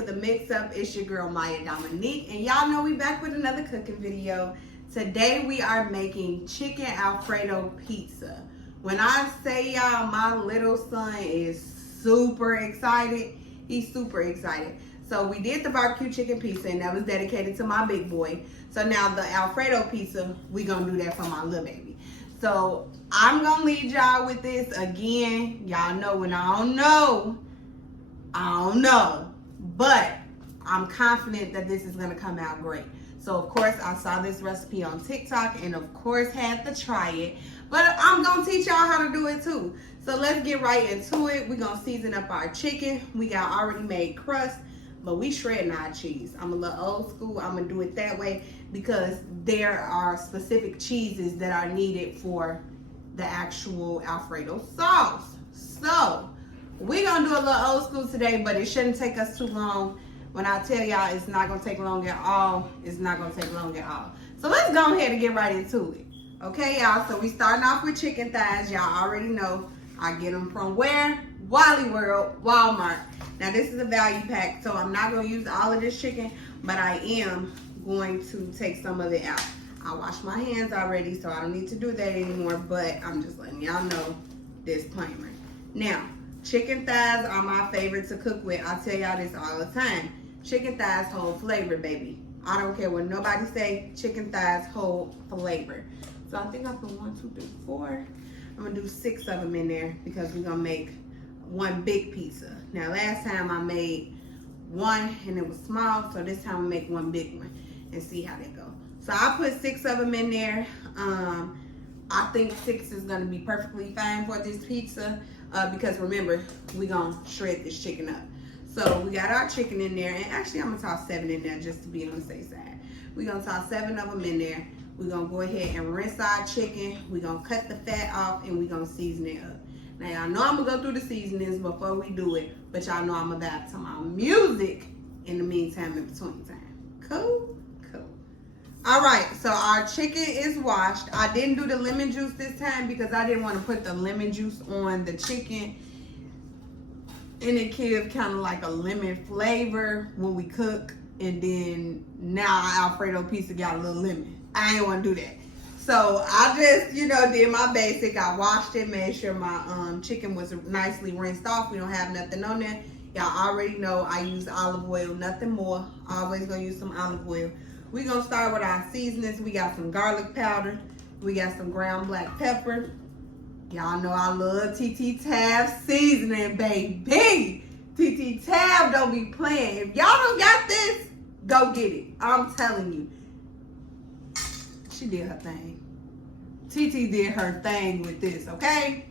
to the Mix Up. It's your girl Myia Dominique, and y'all know we back with another cooking video. Today we are making chicken Alfredo pizza. When I say y'all, my little son is super excited. He's super excited. So we did the barbecue chicken pizza, and that was dedicated to my big boy. So now the Alfredo pizza, we gonna do that for my little baby. So I'm gonna lead y'all with this again. Y'all know when I don't know, but I'm confident that this is gonna come out great. So of course I saw this recipe on TikTok and of course had to try it, but I'm gonna teach y'all how to do it too. So let's get right into it. We're gonna season up our chicken. We got already made crust, but we shredding our cheese. I'm a little old school. I'm gonna do it that way because there are specific cheeses that are needed for the actual Alfredo sauce. So we're gonna do a little old school today, but it shouldn't take us too long. When I tell y'all it's not gonna take long at all, it's not gonna take long at all. So let's go ahead and get right into it. Okay, y'all, so we starting off with chicken thighs. Y'all already know I get them from where? Wally World, Walmart. Now this is a value pack, so I'm not gonna use all of this chicken, but I am going to take some of it out. I washed my hands already, so I don't need to do that anymore, but I'm just letting y'all know, disclaimer. Now, chicken thighs are my favorite to cook with. I tell y'all this all the time. Chicken thighs hold flavor, baby. I don't care what nobody say, chicken thighs hold flavor. So I think I put 1, 2, 3, 4. I'm gonna do 6 of them in there because we're gonna make one big pizza. Now last time I made one and it was small, so this time I'm gonna make one big one and see how that goes. So I put 6 of them in there. I think 6 is gonna be perfectly fine for this pizza because remember, we're gonna shred this chicken up. So we got our chicken in there, and actually I'm gonna toss 7 in there just to be on the safe side. We're gonna toss 7 of them in there. We're gonna go ahead and rinse our chicken. We're gonna cut the fat off and we're gonna season it up. Now y'all know I'm gonna go through the seasonings before we do it, but y'all know I'm about to my music in the meantime, in between time. Cool? Cool. All right, so our chicken is washed. I didn't do the lemon juice this time because I didn't want to put the lemon juice on the chicken and it gives kind of like a lemon flavor when we cook, and then now our Alfredo pizza got a little lemon. I ain't want to do that. So I just, did my basic. I washed it, made sure my chicken was nicely rinsed off. We don't have nothing on there. Y'all already know I use olive oil, nothing more. Always gonna use some olive oil. We're gonna start with our seasonings. We got some garlic powder. We got some ground black pepper. Y'all know I love TT Tab seasoning, baby. TT Tab don't be playing. If y'all don't got this, go get it. I'm telling you. She did her thing. TT did her thing with this, okay?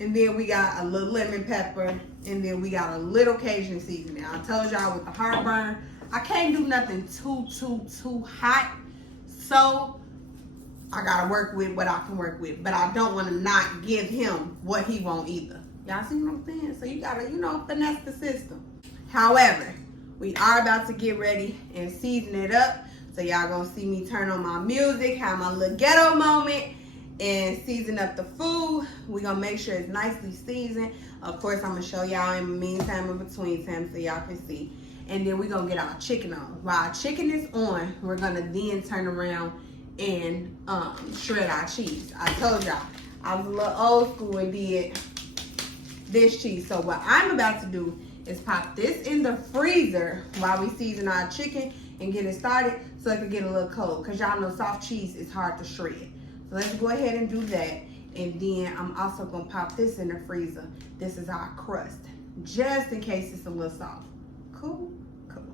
And then we got a little lemon pepper, and then we got a little Cajun seasoning. I told y'all with the heartburn, I can't do nothing too hot. So I gotta work with what I can work with, but I don't want to not give him what he won't either. Y'all see what I'm saying? So you gotta, finesse the system. However, we are about to get ready and season it up. So y'all gonna see me turn on my music, have my little ghetto moment, and season up the food. We gonna make sure it's nicely seasoned. Of course, I'm gonna show y'all in the meantime, in between time, so y'all can see. And then we gonna get our chicken on. While our chicken is on, we're gonna then turn around and shred our cheese. I told y'all, I was a little old school and did this cheese. So what I'm about to do is pop this in the freezer while we season our chicken and get it started so it can get a little cold, because y'all know soft cheese is hard to shred. So let's go ahead and do that. And then I'm also gonna pop this in the freezer. This is our crust, just in case it's a little soft. Cool? Cool.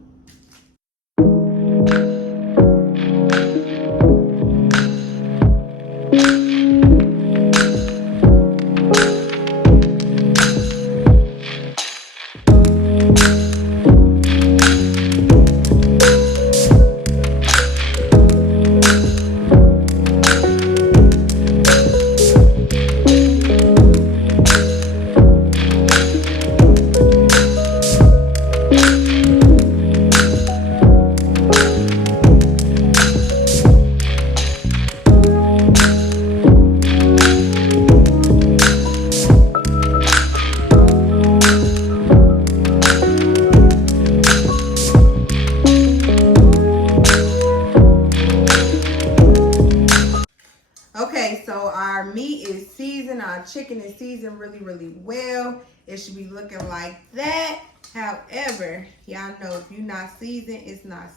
chicken is seasoned really well. It should be looking like that. However, y'all know if you're not seasoned, it's not.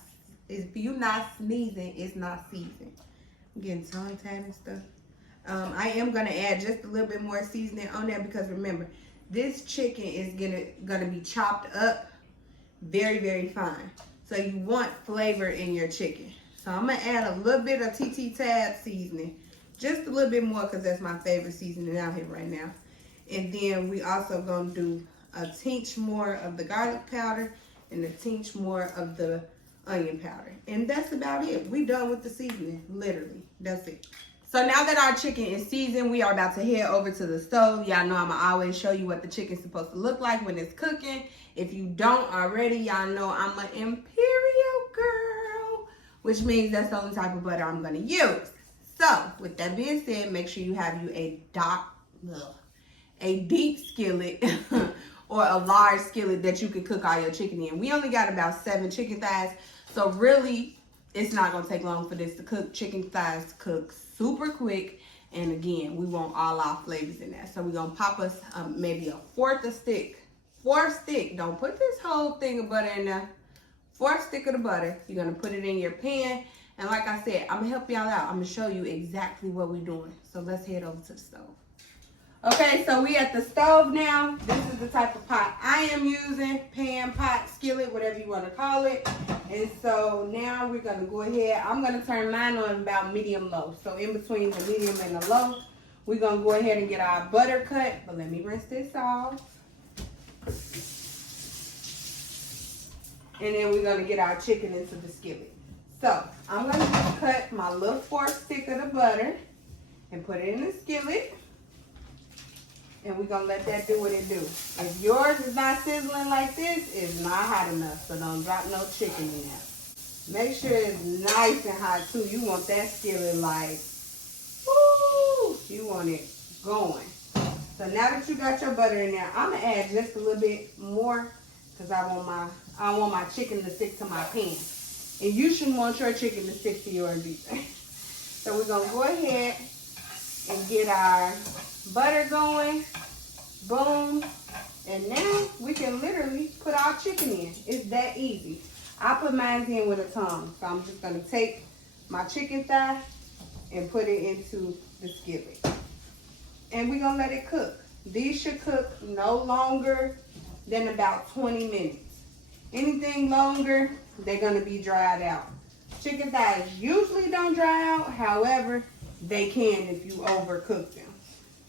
If you're not sneezing, it's not seasoned. I'm getting tongue-tied and stuff. I am gonna add just a little bit more seasoning on there because remember, this chicken is gonna be chopped up very fine. So you want flavor in your chicken. So I'm gonna add a little bit of TT Tab seasoning, just a little bit more because that's my favorite seasoning out here right now. And then we also gonna do a tinge more of the garlic powder and a tinge more of the onion powder. And that's about it. We done with the seasoning, literally. That's it. So now that our chicken is seasoned, we are about to head over to the stove. Y'all know I'ma always show you what the chicken's supposed to look like when it's cooking. If you don't already, y'all know I'm an Imperial girl, which means that's the only type of butter I'm gonna use. So with that being said, make sure you have you a deep skillet or a large skillet that you can cook all your chicken in. We only got about 7 chicken thighs, so really it's not gonna take long for this to cook. Chicken thighs cook super quick, and again, we want all our flavors in there. So we're gonna pop us maybe a fourth stick. Don't put this whole thing of butter in there. 4th stick of the butter. You're gonna put it in your pan, and like I said, I'm gonna help y'all out. I'm gonna show you exactly what we're doing. So let's head over to the stove. Okay, so we at the stove now. This is the type of pot I am using, pan, pot, skillet, whatever you want to call it. And so now we're going to go ahead. I'm going to turn mine on about medium-low. So in between the medium and the low, we're going to go ahead and get our butter cut. But let me rinse this off. And then we're going to get our chicken into the skillet. So I'm going to just cut my little 4th stick of the butter and put it in the skillet. And we're gonna let that do what it do. If yours is not sizzling like this, it's not hot enough. So don't drop no chicken in there. Make sure it's nice and hot too. You want that skillet like, woo! You want it going. So now that you got your butter in there, I'm gonna add just a little bit more because I want my chicken to stick to my pan. And you shouldn't want your chicken to stick to yours either. So we're gonna go ahead and get our butter going, boom, and now we can literally put our chicken in. It's that easy. I put mine in with a tongue, so I'm just gonna take my chicken thigh and put it into the skillet. And we're gonna let it cook. These should cook no longer than about 20 minutes. Anything longer, they're gonna be dried out. Chicken thighs usually don't dry out, however, they can if you overcook them.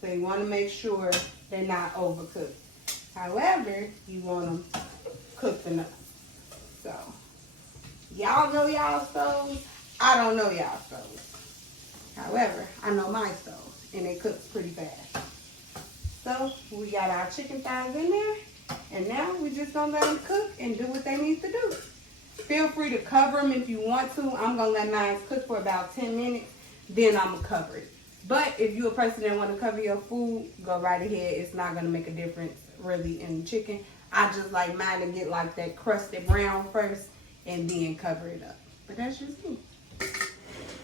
So you want to make sure they're not overcooked. However, you want them cooked enough. So, y'all know y'all stoves. I don't know y'all stoves. However, I know my stove, and it cooks pretty fast. So, we got our chicken thighs in there, and now we just gonna let them cook and do what they need to do. Feel free to cover them if you want to. I'm gonna let mine cook for about 10 minutes, then I'm gonna cover it. But if you're a person that want to cover your food, go right ahead. It's not going to make a difference really in the chicken. I just like mine to get like that crusted brown first and then cover it up. But that's just me.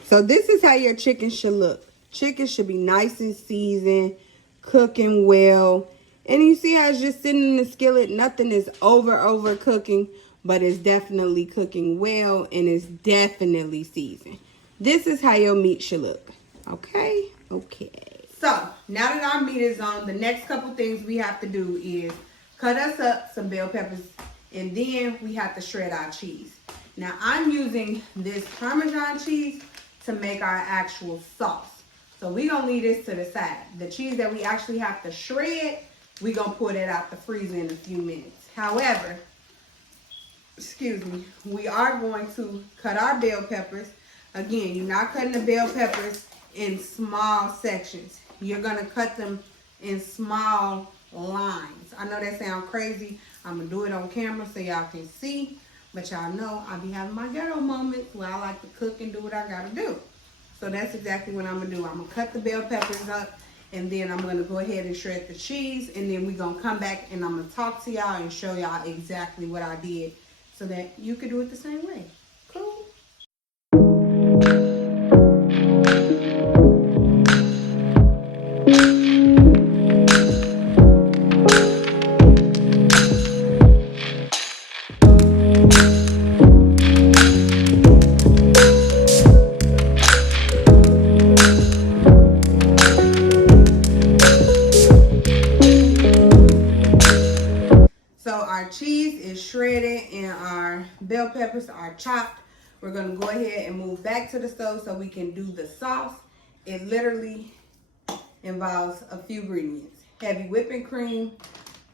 So this is how your chicken should look. Chicken should be nice and seasoned, cooking well. And you see how it's just sitting in the skillet. Nothing is over cooking, but it's definitely cooking well and it's definitely seasoned. This is how your meat should look. Okay. So now that our meat is on, the next couple things we have to do is cut us up some bell peppers, and then we have to shred our cheese. Now I'm using this Parmesan cheese to make our actual sauce. So we're gonna leave this to the side. The cheese that we actually have to shred, we're gonna pull that out the freezer in a few minutes. However, excuse me, we are going to cut our bell peppers. Again, you're not cutting the bell peppers in small sections. You're gonna cut them in small lines. I know that sounds crazy. I'm gonna do it on camera so y'all can see, but y'all know I be having my ghetto moments where I like to cook and do what I gotta do. So that's exactly what I'm gonna do. I'm gonna cut the bell peppers up, and then I'm gonna go ahead and shred the cheese, and then we're gonna come back and I'm gonna talk to y'all and show y'all exactly what I did so that you could do it the same way. Cool? cheese is shredded and our bell peppers are chopped. We're gonna go ahead and move back to the stove so we can do the sauce. It literally involves a few ingredients. Heavy whipping cream,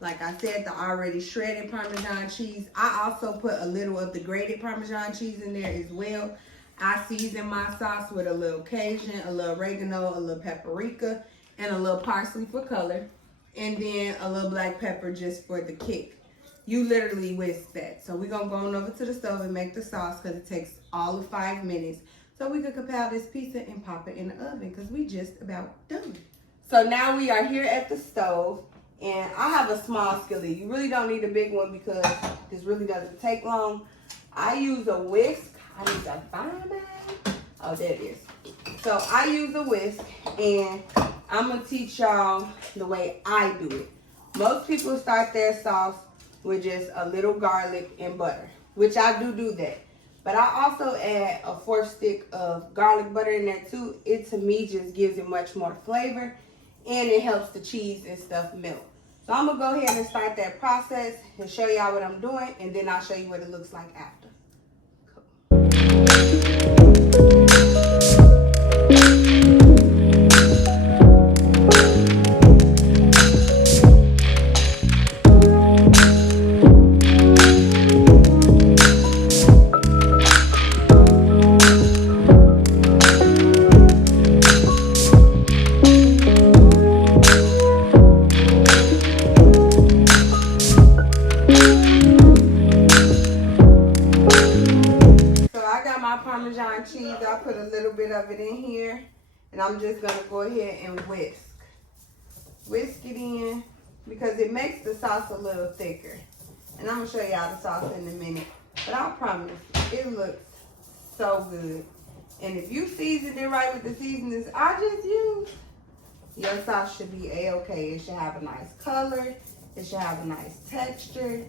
like I said, the already shredded Parmesan cheese. I also put a little of the grated Parmesan cheese in there as well. I season my sauce with a little Cajun, a little oregano, a little paprika, and a little parsley for color. And then a little black pepper just for the kick. You literally whisk that. So we're gonna go on over to the stove and make the sauce because it takes all of 5 minutes. So we can compile this pizza and pop it in the oven because we just about done. So now we are here at the stove and I have a small skillet. You really don't need a big one because this really doesn't take long. I use a whisk. I need to find mine. Oh, there it is. So I use a whisk and I'm gonna teach y'all the way I do it. Most people start their sauce with just a little garlic and butter, which I do that. But I also add a 4th stick of garlic butter in there too. It to me just gives it much more flavor and it helps the cheese and stuff melt. So I'm gonna go ahead and start that process and show y'all what I'm doing, and then I'll show you what it looks like after. Parmesan cheese, I put a little bit of it in here, and I'm just gonna go ahead and whisk it in because it makes the sauce a little thicker. And I'm gonna show y'all the sauce in a minute, but I promise it looks so good. And if you season it right with the seasonings I just used, your sauce should be a-okay. It should have a nice color, it should have a nice texture,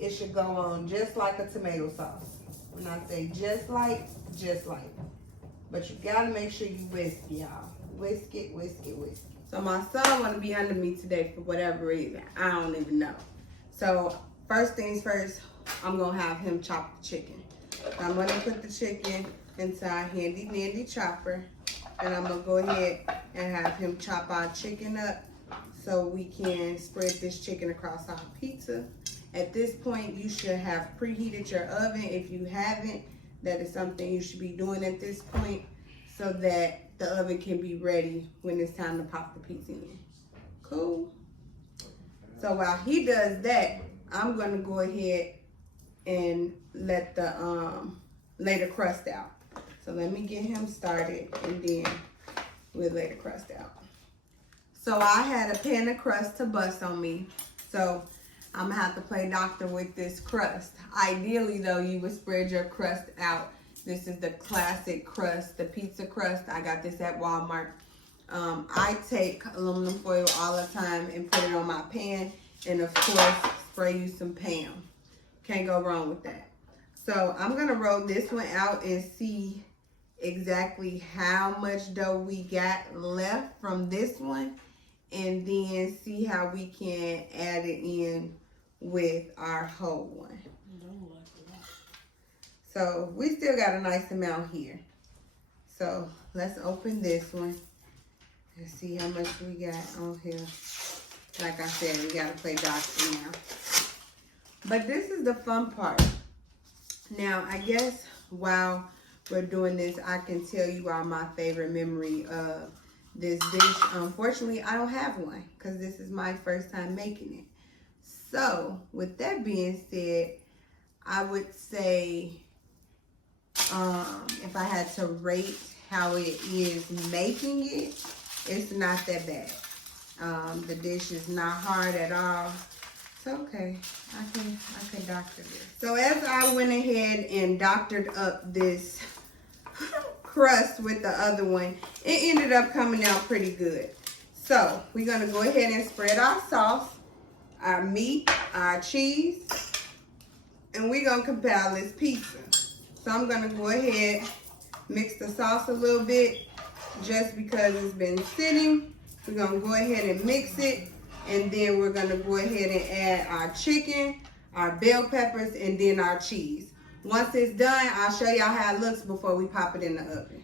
it should go on just like a tomato sauce. When I say just like. But you gotta make sure you whisk, y'all. Whisk it. So my son wanna be under me today for whatever reason. I don't even know. So first things first, I'm gonna have him chop the chicken. So I'm gonna put the chicken into our handy dandy chopper. And I'm gonna go ahead and have him chop our chicken up so we can spread this chicken across our pizza. At this point, you should have preheated your oven. If you haven't, that is something you should be doing at this point so that the oven can be ready when it's time to pop the pizza in. Cool? So while he does that, I'm gonna go ahead and let the lay the crust out. So let me get him started and then we'll lay the crust out. So I had a pan of crust to bust on me. So I'm gonna have to play doctor with this crust. Ideally though, you would spread your crust out. This is the classic crust, the pizza crust. I got this at Walmart. I take aluminum foil all the time and put it on my pan. And of course, spray you some Pam. Can't go wrong with that. So I'm gonna roll this one out and see exactly how much dough we got left from this one. And then see how we can add it in with our whole one. So we still got a nice amount here. So let's open this one and see how much we got on here. Like I said, we gotta play doctor now. But this is the fun part. Now, I guess while we're doing this, I can tell you all my favorite memory of this dish. Unfortunately, I don't have one because this is my first time making it. So, with that being said, I would say if I had to rate how it is making it, it's not that bad. The dish is not hard at all. It's okay. I can doctor this. So as I went ahead and doctored up this crust with the other one, it ended up coming out pretty good. So we're gonna go ahead and spread our sauce, our meat, our cheese, and we're gonna compile this pizza. So I'm gonna go ahead, mix the sauce a little bit just because it's been sitting. We're gonna go ahead and mix it, and then we're gonna go ahead and add our chicken, our bell peppers, and then our cheese. Once it's done, I'll show y'all how it looks before we pop it in the oven.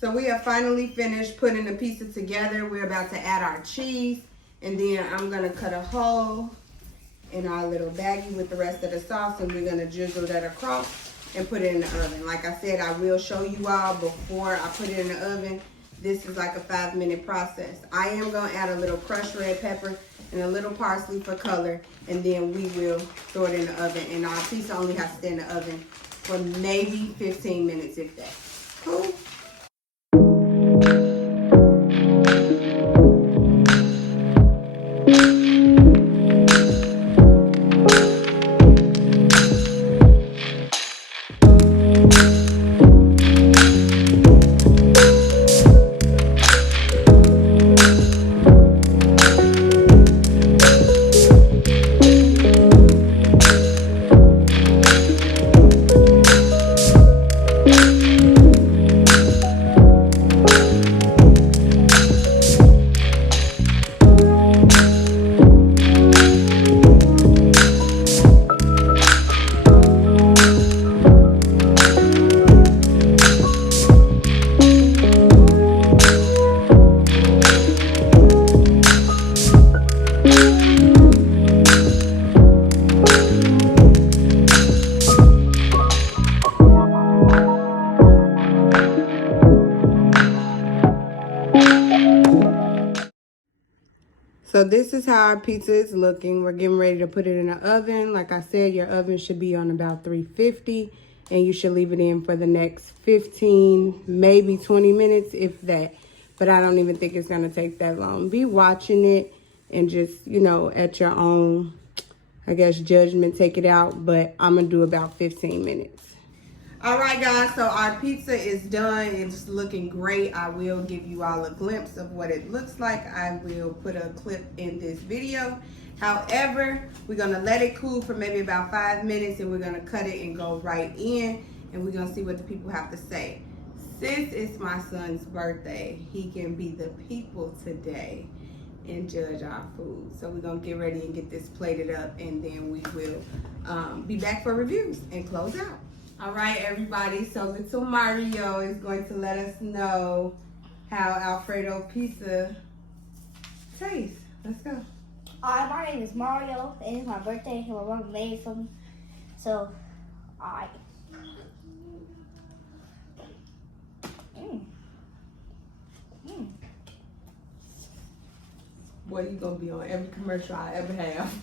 So we have finally finished putting the pizza together. We're about to add our cheese, and then I'm gonna cut a hole in our little baggie with the rest of the sauce, and we're gonna drizzle that across and put it in the oven. Like I said, I will show you all before I put it in the oven. This is like a 5-minute process. I am gonna add a little crushed red pepper and a little parsley for color, and then we will throw it in the oven. And our pizza only has to stay in the oven for maybe 15 minutes, if that. Cool? So this is how our pizza is looking. We're getting ready to put it in the oven. Like I said, your oven should be on about 350, and you should leave it in for the next 15, maybe 20 minutes, if that. But I don't even think it's gonna take that long. Be watching it and just, you know, at your own, I guess, judgment, take it out. But I'm gonna do about 15 minutes. All right, guys, so our pizza is done. It's looking great. I will give you all a glimpse of what it looks like. I will put a clip in this video. However, we're gonna let it cool for maybe about 5 minutes, and we're gonna cut it and go right in, and we're gonna see what the people have to say. Since it's my son's birthday, he can be the people today and judge our food. So we're gonna get ready and get this plated up, and then we will be back for reviews and close out. All right, everybody, so little Mario is going to let us know how Alfredo pizza tastes. Let's go. My name is Mario, and it's my birthday, and my mom made it for me. So, alright. Boy, you gonna be on every commercial I ever have.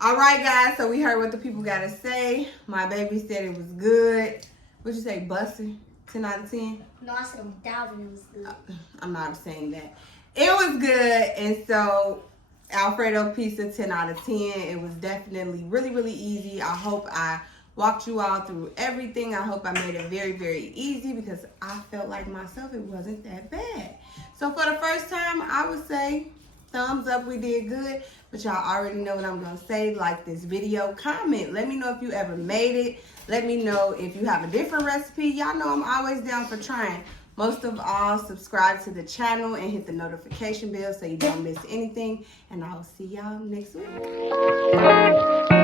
All right, guys, so we heard what the people got to say. My baby said it was good. What'd you say, busted? 10 out of 10? No, I said Dalvin, it was good. I'm not saying that. It was good, and so Alfredo pizza, 10 out of 10. It was definitely really, really easy. I hope I walked you all through everything. I hope I made it very, very easy, because I felt like myself it wasn't that bad. So for the first time, I would say thumbs up, we did good. But y'all already know what I'm gonna say. Like this video, comment. Let me know if you ever made it. Let me know if you have a different recipe. Y'all know I'm always down for trying. Most of all, subscribe to the channel and hit the notification bell so you don't miss anything. And I'll see y'all next week.